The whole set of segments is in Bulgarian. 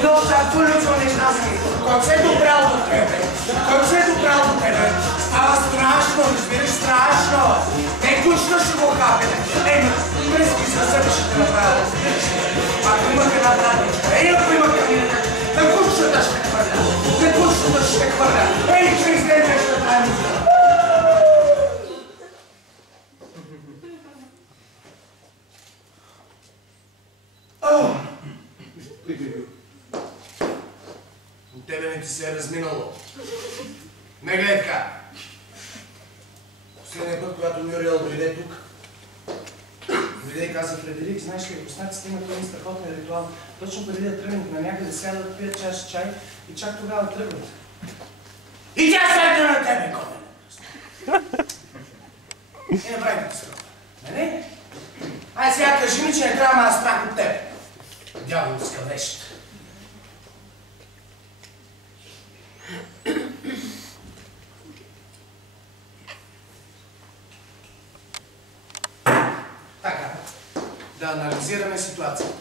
Едно абсолютно нещастие. Който се е добрал до тебе, става страшно, разбираш, страшно. Кучно ще го хапене. Мръзки за себе ще те направя. Ако имах една братничка, ако имах каминка, на кучната ще хвърля. Чрез ден ще правим. От тебе не ти се е разминало. Не гледай така. Последния път, когато Мюриел дойде тук, дойде и каза: Фредерик, знаеш ли, руснаците имат един страхотен ритуал. Точно преди да тръгнат на някъде, сядат, пият чаша чай и чак тогава тръгват. И тя седна на тебе, Комен! И направи ми страх. Нали? Ай сега кажи ми, че не трябва да страх от тебе. Дяволска вещ. Така, да анализираме ситуацията.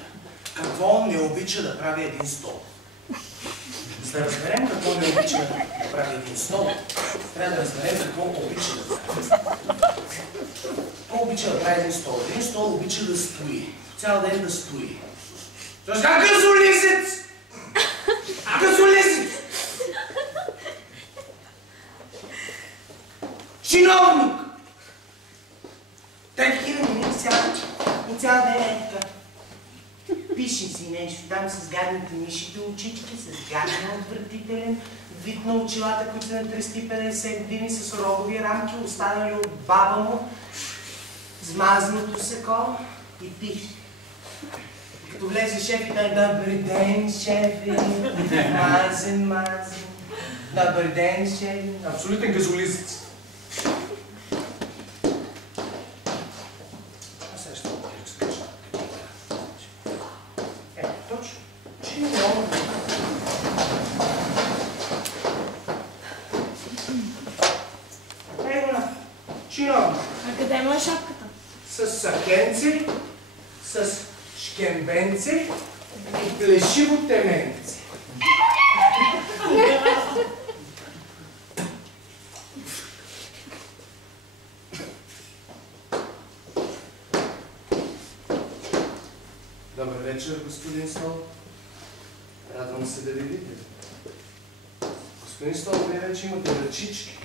Какво не обича да прави един стол? За да разберем какво не обича да прави един стол, трябва да разберем какво обича да прави. Какво обича да прави един стол? Един стол обича да стои. Цял ден да стои. Тоест как газолизец! Газолизец! Чиновник! Те хиляди не по цял ден е така. Пише си нещо там с гадните мишите очички, с гадния отвратителен вид на очилата, които са на 350 години, с рогови рамки, останали от баба му, смазаното сако и пише. Като влезе шеф и дай: добър ден, шефи, мазен. Добър ден, шефи. Абсолютен газолизец. С сакенци, с шкембенци и плешиво теменци. Добър вечер, господин Стол. Радвам се да ви видя. Господин Стол, вие вече имате ръчички.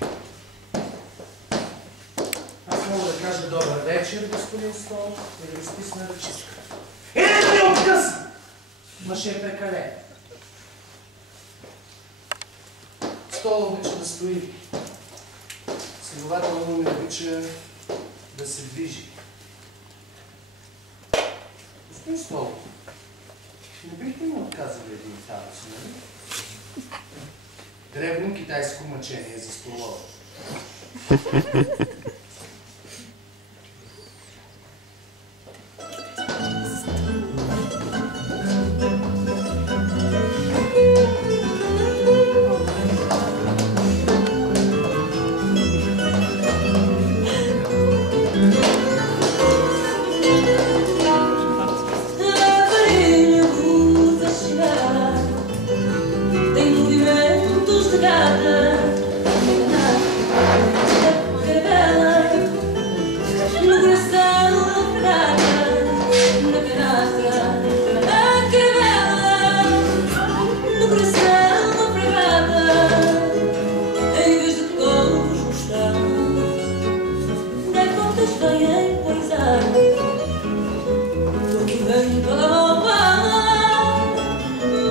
Аз мога да кажа добър вечер, господин Стол, и да ви стисна ръчичка. И да ми откъсна! Ма ще е прекалено. Стол обича да стои. Следователно ми обича да се движи. Господин Стол, не бихте ми отказали един талец, нали? Древно китайско мъчение за столова.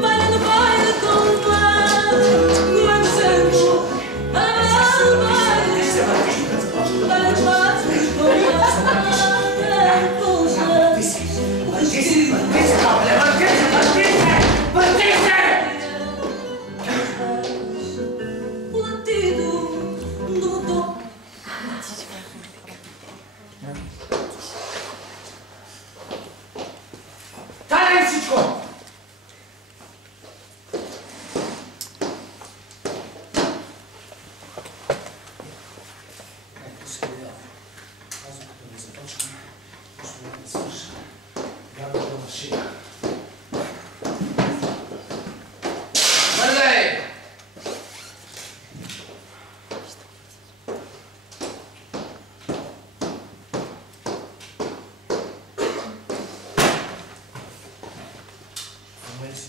Vai no baile com o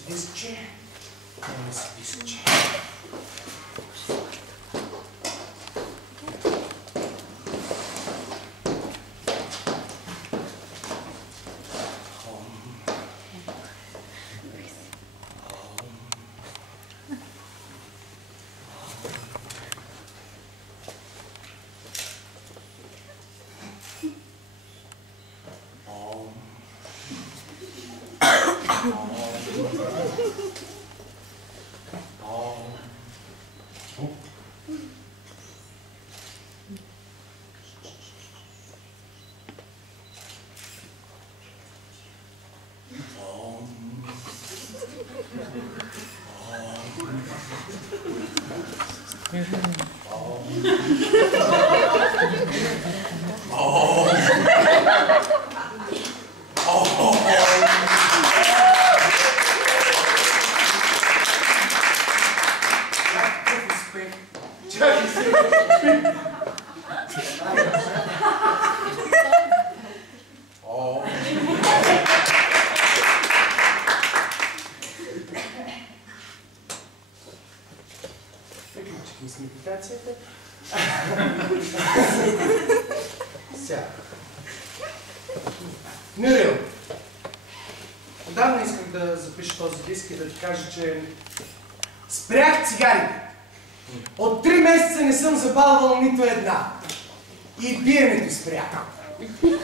дискче. Имаме си дискче. Мирил, отдавна исках да запиша този диск и да ти кажа, че спрях цигарите. От 3 месеца не съм забалвал нито една. И биенето спрях.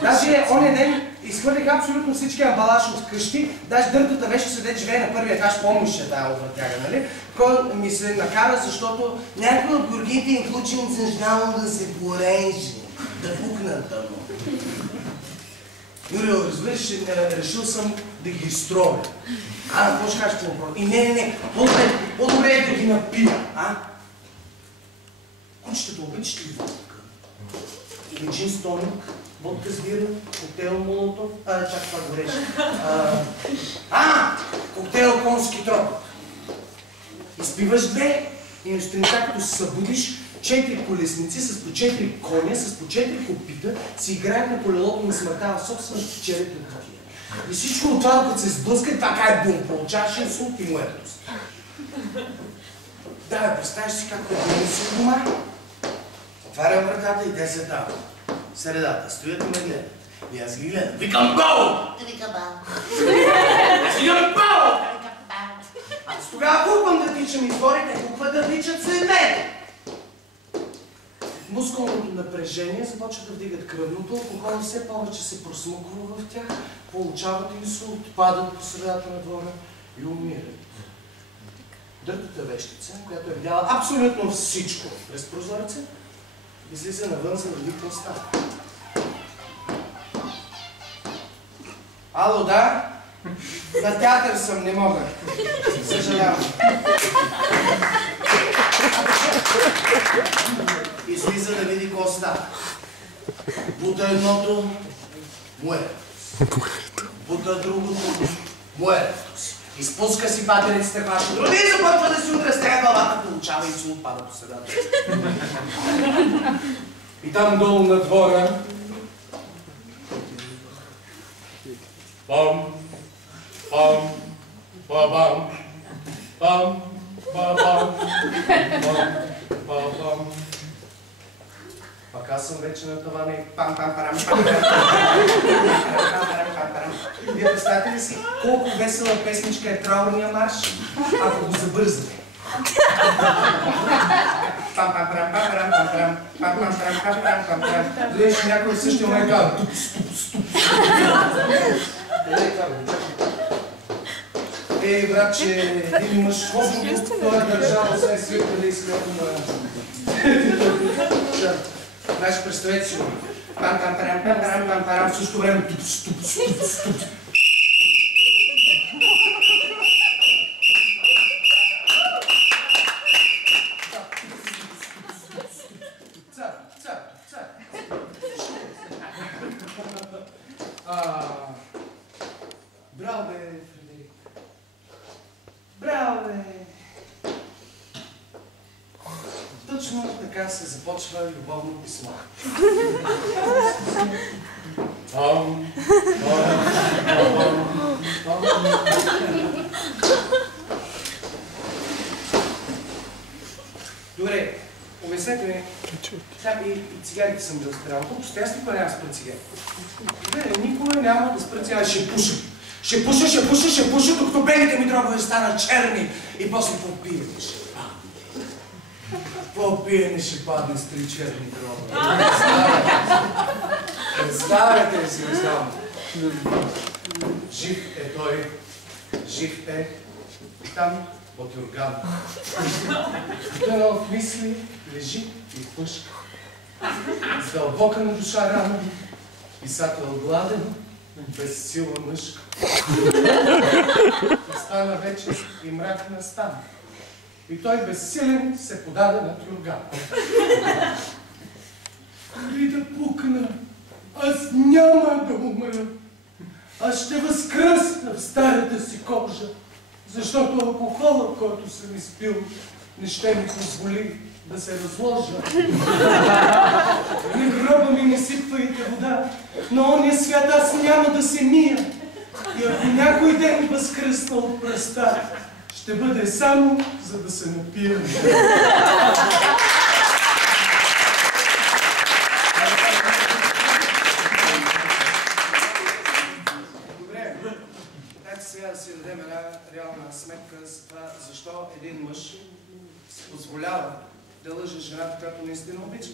Даже оня ден изхвърлих абсолютно всички амбалаж от къщи, даже дъртата беше седе живее на първия етаж, помниш тази отвъртяга, нали? Кой ми се накара, защото някой от горгите им включим съждално да се порежи, да пукнат тъмно. Юрио, разбираш, решил съм да ги изтровя. Какво ще кажеш по въпрос? И не, по-добре е да ги напия, а? Кучетата, обичаш ли водка? Джин с тоник, водка с бира, коктейл молотов, чак това гореше. Коктейл конски тропът. Изпиваш 2 и сутринта, като се събудиш, 4 колесници с по 4 коня, с по 4 копита, си играят на колелото на смъртта в собствената черепна кутия. И всичко от това, докато се сблъска, така е бум, получаваш инсулт и муертост. Да, представиш си как да си дома. Отварям вратата и те се там. Средата, стоят и ме гледат. И аз ги гледам. Викам гол! Ти вика бал. Аз викам бал! Аз тогава купам да тичам изворите, купа да тичат след мен. Мускулното напрежение започва да вдигат кръвното, алкохол все повече се просмуква в тях, получават инсулт, падат по средата на двора и умират. Дъртата вещица, която е видяла абсолютно всичко през прозореца, излиза навън, за да види какво става. Ало, да? На театър съм, не мога. Съжалявам. Излиза да види какво става. Бута едното, муертос. Бута другото, муертос. Изпуска си патериците, хваща други и започва да си удря с тях главата, получава и се отпада по средата. И там долу на двора бам, бам, бам, бам, бам, бам. Пак аз съм вече на тавана и пам-пам-парам-пам. Вие представете ли си колко весела песничка е траурния марш, ако го забързате? Дойдеш някой в същия момент казва Ей, братче, един мъж, той е държал освен свирка да изгледа на... Значи, представете си го. Пам-пам-парам, в същото време туп-туп-туп-туп. Браво, бе, Фредерик. Браво, бе. Точно така се започва любовно писмо. Обяснете ми. Сега и цигарите съм да спрял. Колко аз никога няма да спра цигари. Никога няма да спра цигари. Ще пуша, докато белите ми дробове станат черни и после по-пиене ще падне. По-пиене ще падне с 3 черни дробове. Представете ли си, жив е той, жив е там от Юрган. Той в мисли лежи и пъшка. С дълбока на душа рана, писател гладен, без сила мъжка. Стана вече и мрак настана. И той безсилен се подаде над Юрган. Дори да пукна, аз няма да умра. Аз ще възкръсна в старата си кожа, защото алкохолът, който съм изпил, не ще ми позволи да се разложа. На гроба ми не сипвайте вода, но ония свят аз няма да се мия. И ако някой ден възкръсна от пръста, ще бъде само за да се напия. Сега да си дадем една реална сметка за това, защо един мъж се позволява да лъже жената, която наистина обича.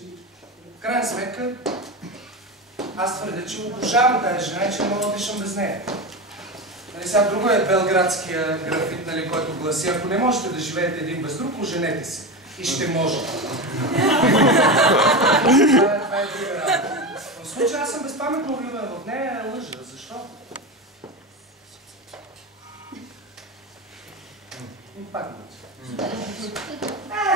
В крайна сметка, аз твърдя, че обожавам тази жена и че не мога да дишам без нея. Сега друго е белградския графит, който гласи: ако не можете да живеете един без друг, оженете се. И ще може. Това е друга работа. В случая аз съм безпаметно влюбен в нея, лъжа. Защо? Пак бъде.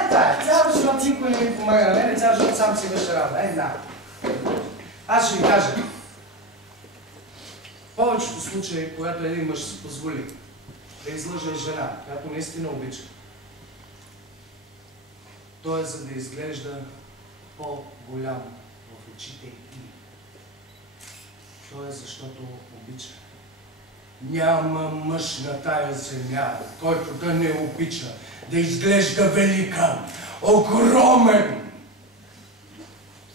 Това е. Цял живот никой не ми помага на мен, цял живот сам си върша работа. Аз ще ви кажа. В повечето случаи, когато един мъж си позволи да излъже жена, която наистина обича, то е за да изглежда по-голям в очите и. То е защото обича. Няма мъж на тая земя, който да не обича, да изглежда великан, огромен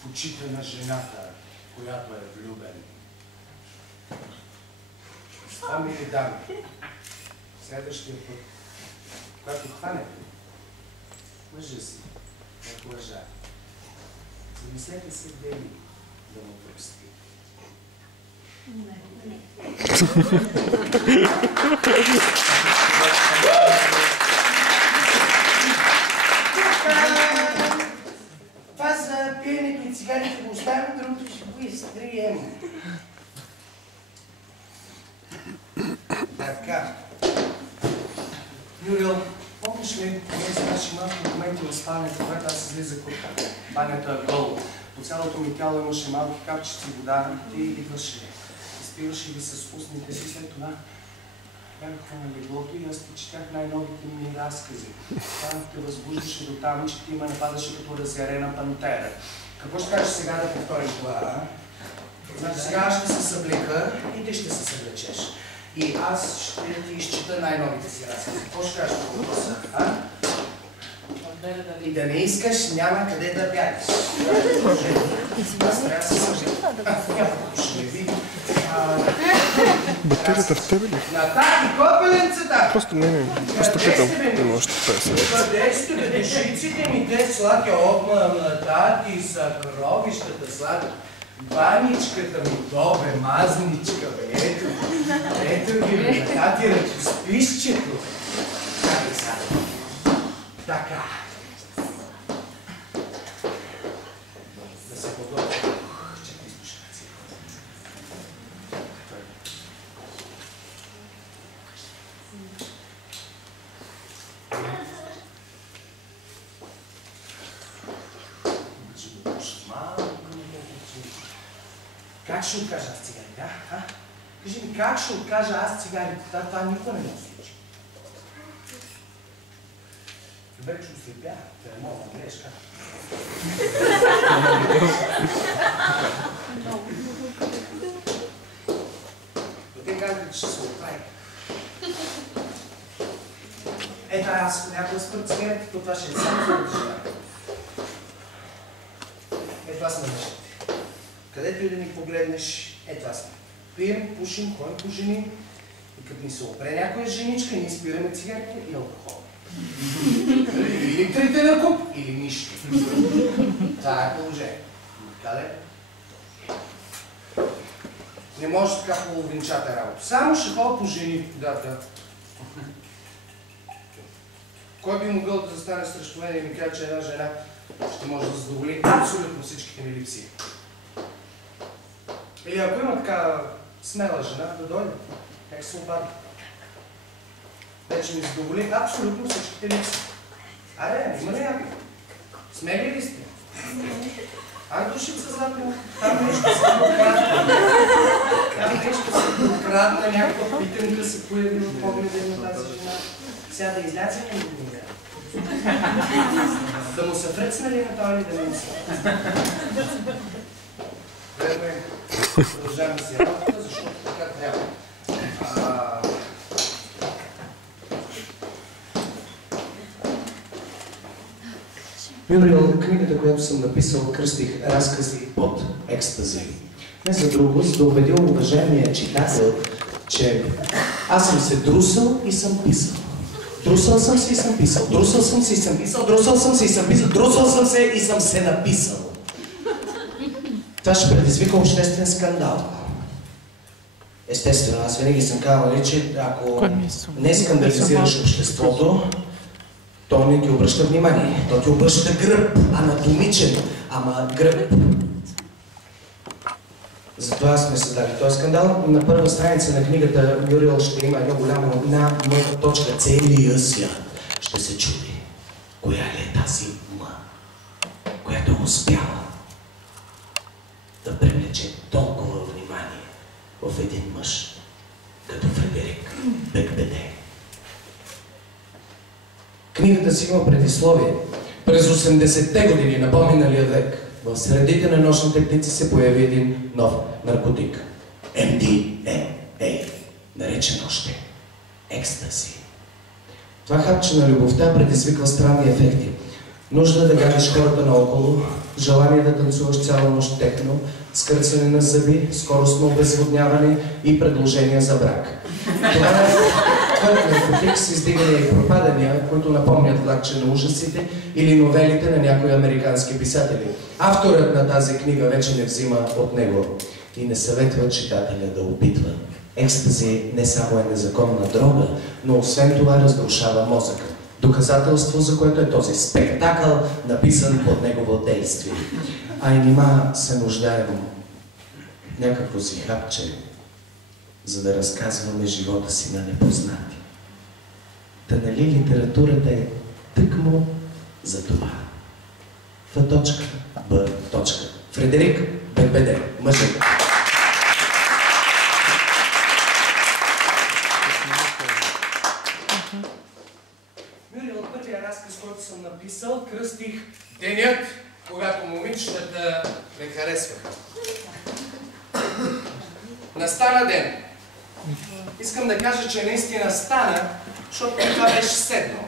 в очите на жената, която е влюбен. Това, мили дами, следващия път, когато хванете, лъжа си, как лъжа. Замислете се дали да му прости. Това за пиенето и цигарите го оставим, другото ще го изтрием. Така. Юрил, помниш ли, ние с наши малки документи на спалнята, когато аз излизах от банята е гол. По цялото ми тяло имаше малки капчици вода, ти идваше. Изпиваше ги с устните си, след това бяхме на леглото и аз ти четях най-новите ми разкази. Там те възбуждаше до там, че ти ме нападаше като разярена пантера. Какво ще кажеш сега да повторим това, а? Значи сега аз ще се съблека и ти ще се съблечеш. И аз ще ти изчита най-новите си разкази. Какво ще кажеш по въпроса, а? И да не искаш, няма къде да бягаш. Аз трябва да се съблека. Някакво ще ме види. Батерията в тебе ли? Натати, копеленцата! Просто просто питам. Има още 50. Къде сте, бе? Душиците ми, те сладки, Натати, съкровищата сладки. Баничката ми, добе, мазничка, бе, ето ги, бе, Натати, ръкосписчето. Чакай сега. Така. Да се подготвя. Чакай, слушай. Как ще откажа аз цигарите, а? Кажи ми, как ще откажа аз цигарите? Това никога не ме случи. Добре, че ослепя. Те не мога да гледаш как. Но те казват, че ще се оправи. Ето аз, ако някой спра цигарите, то това ще е само за да живея. това сме мъжете. Където и да ни погледнеш, това сме. Пием, пушим, ходим по жени и като ни се опре някоя женичка, ние спираме цигарите и алкохол. Или трите на куп, или нищо. Това е положение. Така де? Не може така половинчата работа. Само ще ходя по жени. Да. Кой би могъл да застане срещу мен и ми каже, че една жена ще може да задоволи абсолютно всичките ми липси? Или ако има така смела жена, да дойде. Как се обади? Вече ми задоволи абсолютно всичките липси. Аре, има ли някой? Смели ли сте? Ай, душица златна. Там нещо се открадна. Някаква питанка се появи от погледа на тази жена. Сега да изляза ли да ми да му се фрецна ли на това или да не му се? Време, продължаваме си работата, защото така трябва. Мюрриел, книгата, която съм написал, кръстих разкази под екстази. Не за друго, за да убедя уважаемия читател, че аз съм се друсал и съм писал. Друсал съм се и съм писал. Друсал съм се и съм писал. Друсал съм се и съм писал. Друсал съм се и съм се написал. Това ще предизвика обществен скандал. Естествено, аз винаги съм казал, че ако не скандализираш обществото, то не ти обръща внимание. То ти обръща гръб, анатомичен, ама гръб. Затова сме създали този скандал. На първа страница на книгата Мюрриел ще има едно голямо на моята точка. Целия свят ще се чуди. Коя ли е тази ума, която е успяла да привлече толкова внимание в един мъж, като Фредерик Бекбеде. Книгата си има предисловие. През 80-те години на по-миналия век в средите на нощните птици се появи един нов наркотик. MDMA, наречен още екстази. Това хапче на любовта предизвиква странни ефекти. Нужда да гадиш хората наоколо, желание да танцуваш цяла нощ техно, скърцане на зъби, скоростно обезводняване и предложения за брак. Това е твърд наркотик с издигания и пропадания, които напомнят влакче на ужасите или новелите на някои американски писатели. Авторът на тази книга вече не взима от него и не съветва читателя да опитва. Екстази не само е незаконна дрога, но освен това разрушава мозъка. Доказателство, за което е този спектакъл, написан под негово действие. А и нима се нуждаем някакво си хапче, за да разказваме живота си на непознати. Та нали литературата е тъкмо за това. Ф. Б. Фредерик Бекбеде. Мъжът. Мюрриел, първия разказ, който съм написал, кръстих денят, когато момичетата ме харесваха. Настана ден. Искам да кажа, че наистина стана, защото това беше седно.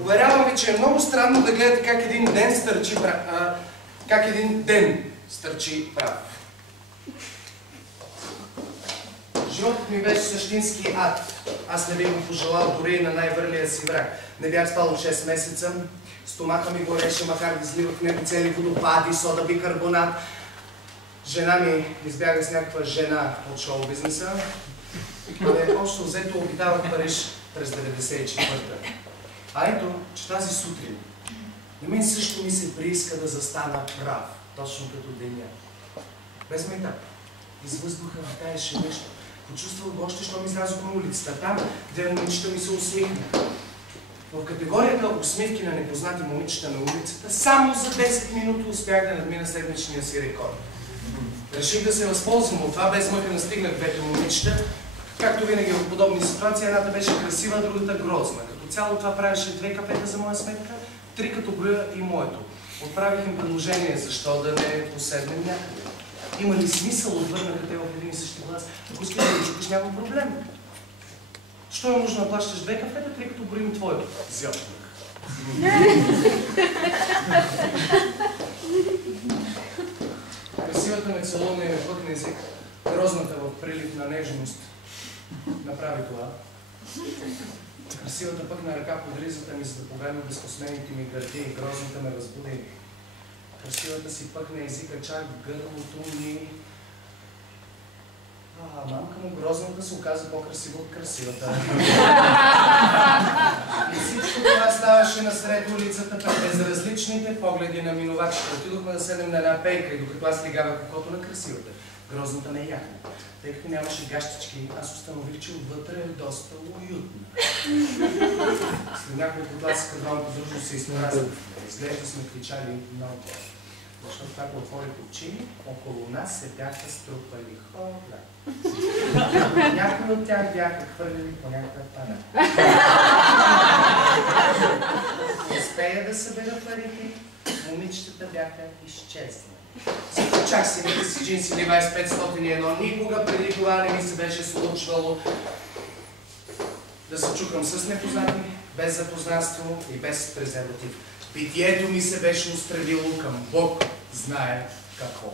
Уверявам ви, че е много странно да гледате как един ден стърчи прав. Животът ми беше същински ад. Аз не бих го пожелал дори на най-върлия си враг. Не бях спал от 6 месеца. Стомаха ми гореше, макар да изливах в него цели водопади, сода, бикарбонат. Жена ми избяга с някаква жена от шоу-бизнеса. Общо взето обитавах Париж през 94-та. А ето, че тази сутрин на мен също ми се прииска да застана прав, точно като деня. Без майтап. Из въздуха витаеше нещо. Почувствах го още, щом излязох на улицата. Там, где момичета ми се усмихнаха. В категорията усмивки на непознати момичета на улицата, само за 10 минути успях да надмина седмичния си рекорд. Реших да се възползвам от това, без мъка настигнах двете момичета. Както винаги в подобни ситуации, едната беше красива, другата грозна. Като цяло това правеше 2 кафета за моя сметка, 3 като броя и моето. Отправих им предложение, защо да не поседнем някъде. Има ли смисъл, отвърнаха те в един и същи глас? Ако искаш да чукаш, няма проблем. Що е нужно да плащаш 2 кафета, 3 като броим твоето? Зяпнах. целуна и ме пъкне език. Грозната в прилив на нежност направи това. Красивата пъкна ръка под ризата ми, за да погледна безкосмените ми гърди и грозната ме възбуди. Красивата си пъкна езика чак в гърлото ми. Мамка му грозната се оказа по-красива от красивата. И всичко това ставаше насред улицата пред безразличните погледи на минувачите. Отидохме да седем на една пейка и докато аз легавах окото на красивата, грозната ме яхна. Тъй като нямаше гащички, аз установих, че отвътре е доста уютна. След няколко тласка двамата дружно се изпразни. Изглежда сме кричали много. Защото когато отворих очи, около нас се бяха струпали хора. Някои от тях бяха хвърлили по някакъв панел. Успея да събера парите, момичетата бяха изчезнали. Чак си си джинси Levi's 501. Никога преди това не ми се беше случвало да се чукам с непознати, без запознанство и без презерватив. Битието ми се беше устремило към Бог знае какво.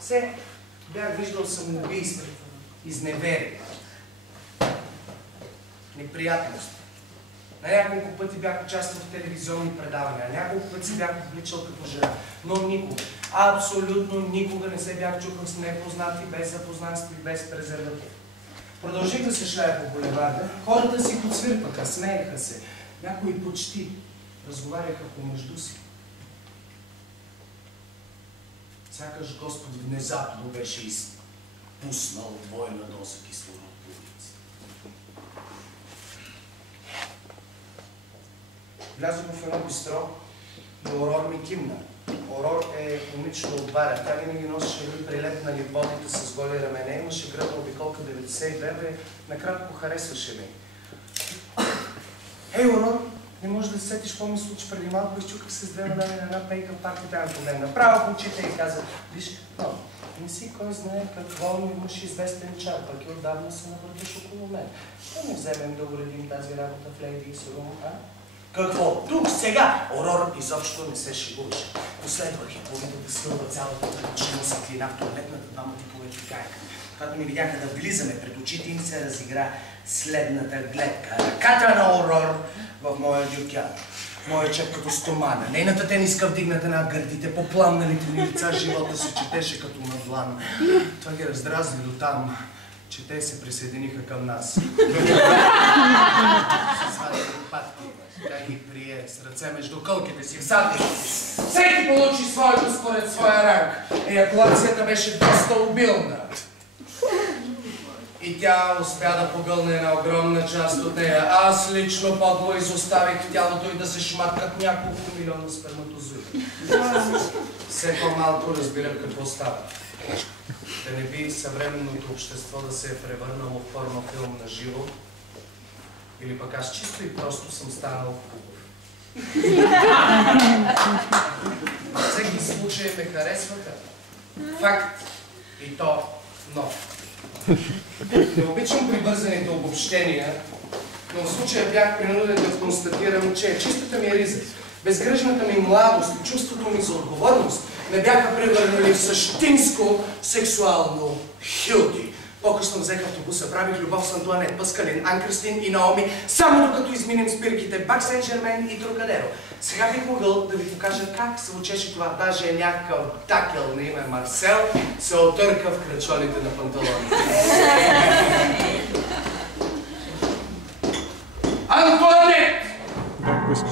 Все бях виждал самоубийство, изневерие, неприятност. На няколко пъти бях участвал в телевизионни предавания, няколко пъти се бях обличал като жена, но никога, абсолютно никога не се бях чукал с непознати, без запознанство и без презерватив. Продължих да се шляя по булеварда, хората си подсвирпаха, смееха се, някои почти разговаряха помежду си. Сякаш Господ внезапно беше изпуснал двойна доза кислород по улици. Влязох в едно бистро и Орор ми кимна. Орор е момичето от бара. Тя винаги носеше едни прилепнали бодите с голи рамене. Имаше гръдна обиколка 92, бе, накратко харесваше ми. Ей, Орор, не можеш да се сетиш какво ми случи преди малко. Изчуках се с две мадами на една пейка в парк и бях подем. Направо в очите и каза, виж, не си кой знае какво, но имаш известен чар, пък и отдавна се навърташ около мен. Да не вземем да уредим тази работа в Лейди и Сурум, а? Какво? Тук, сега! Орор изобщо не се шегуваше. Последвах и половината да стълва цялата причина светлина в туалетната, двама типове чукаеха. Когато ми видяха да влизаме, пред очите им се разигра следната гледка. Ръката на Орор в моя дюкян. Моя чеп като стомана. Нейната тениска вдигната над гърдите, по пламналите ми лица, живота се четеше като на длан. Това ги раздразни до там, че те се присъединиха към нас. С сватите патки. Тя ги прие с ръце между кълките си, взади. Всеки получи своето според своя ранг. Еякулацията беше доста обилна. И тя успя да погълне една огромна част от нея. Аз лично подло изоставих тялото и да се шматкат няколко милиона сперматозоиди. Все по-малко разбирам какво става. Да не би съвременното общество да се е превърнало в порнофилм на живо, или пък аз чисто и просто съм станал хубав. Всеки случай ме харесваха. Факт. И то нов. Не обичам прибързаните обобщения, но в случая бях принуден да констатирам, че чистата ми риза, безгрижната ми младост и чувството ми за отговорност ме бяха превърнали в същинско сексуално хилди. По-късно взех автобуса, правих любов с Антуанет, Паскалин, Анкристин и Наоми, само докато изминем спирките Бак Сен-Жермен и Трокадеро. Сега бих могъл да ви покажа как се учеше това. Даже някакъв дакел на име Марсел се отърка в крачолите на панталоните. Антуанет! Да, искаш.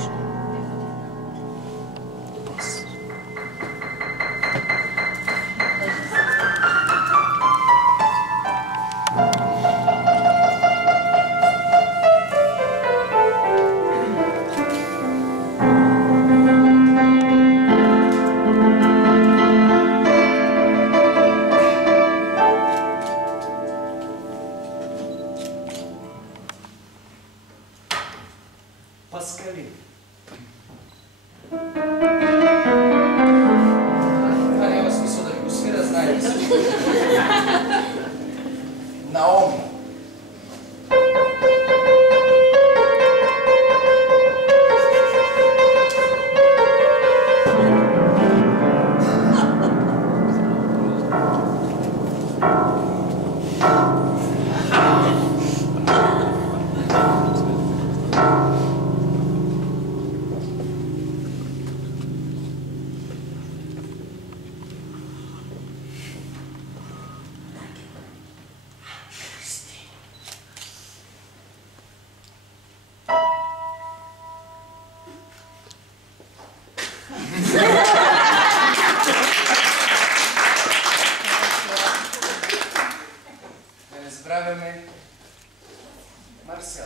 Паскалин. Това няма смисъл да ви го свира, знаете си. Наоми. забравяме Марсел.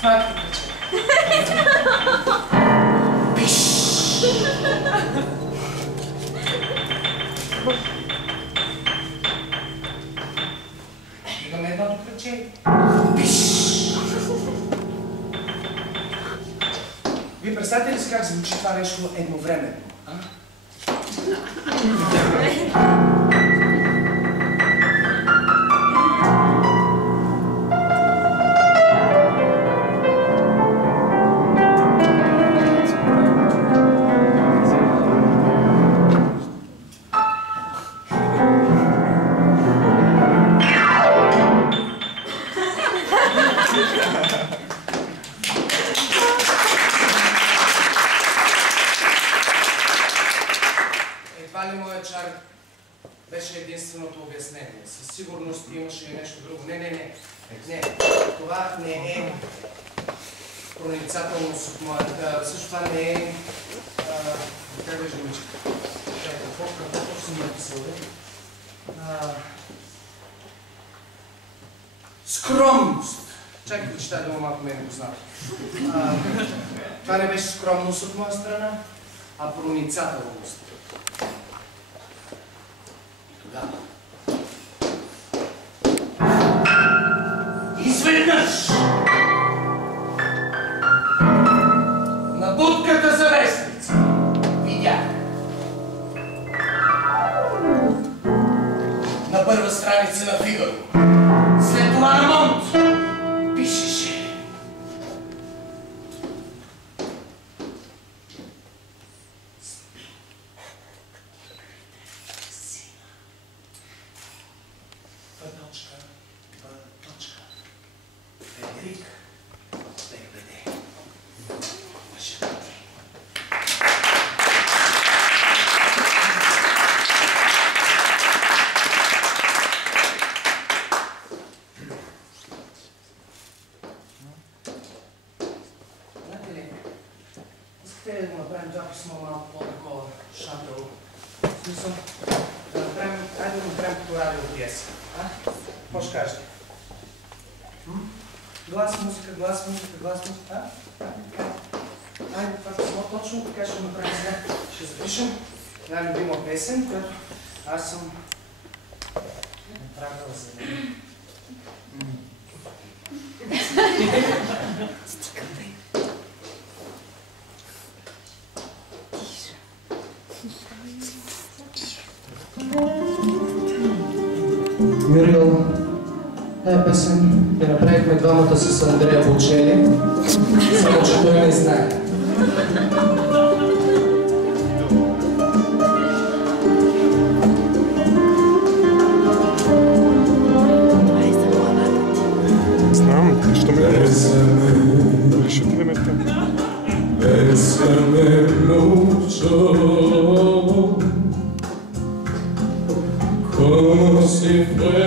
Сладко кръче. Пиш! Имаме едното кръче. Пиш! Вие представете ли си как звучи това нещо едновременно? Беше единственото обяснение. Със сигурност имаше и нещо друго. Не. Това не е проницателност от моята... Също това не е... Как беше мечка? Какво съм написал, бе? Скромност! Чакай да чета дума, малко ме е непознато. Това не беше скромност от моя страна, а проницателност. Изведнъж на будката за вестница видях на първа страница на Фигаро, след това на Монт, пишеше: Федерик Бекбеде. Мъжът ти. Знаете ли, искате да го направим това писмо малко по-такова, шантъл? В смисъл, айде да направим като радиопиеса. Какво ще кажете? Глас, музика, Айде, това писмо точно така ще направим сега. Ще запишем една любима песен, която аз съм направил за нея. Мюрил, тая песен я направихме двамата с Андрея Бочели, само че той не знае. Знам, що ме решите да ме така. Bésame mucho, como si fuera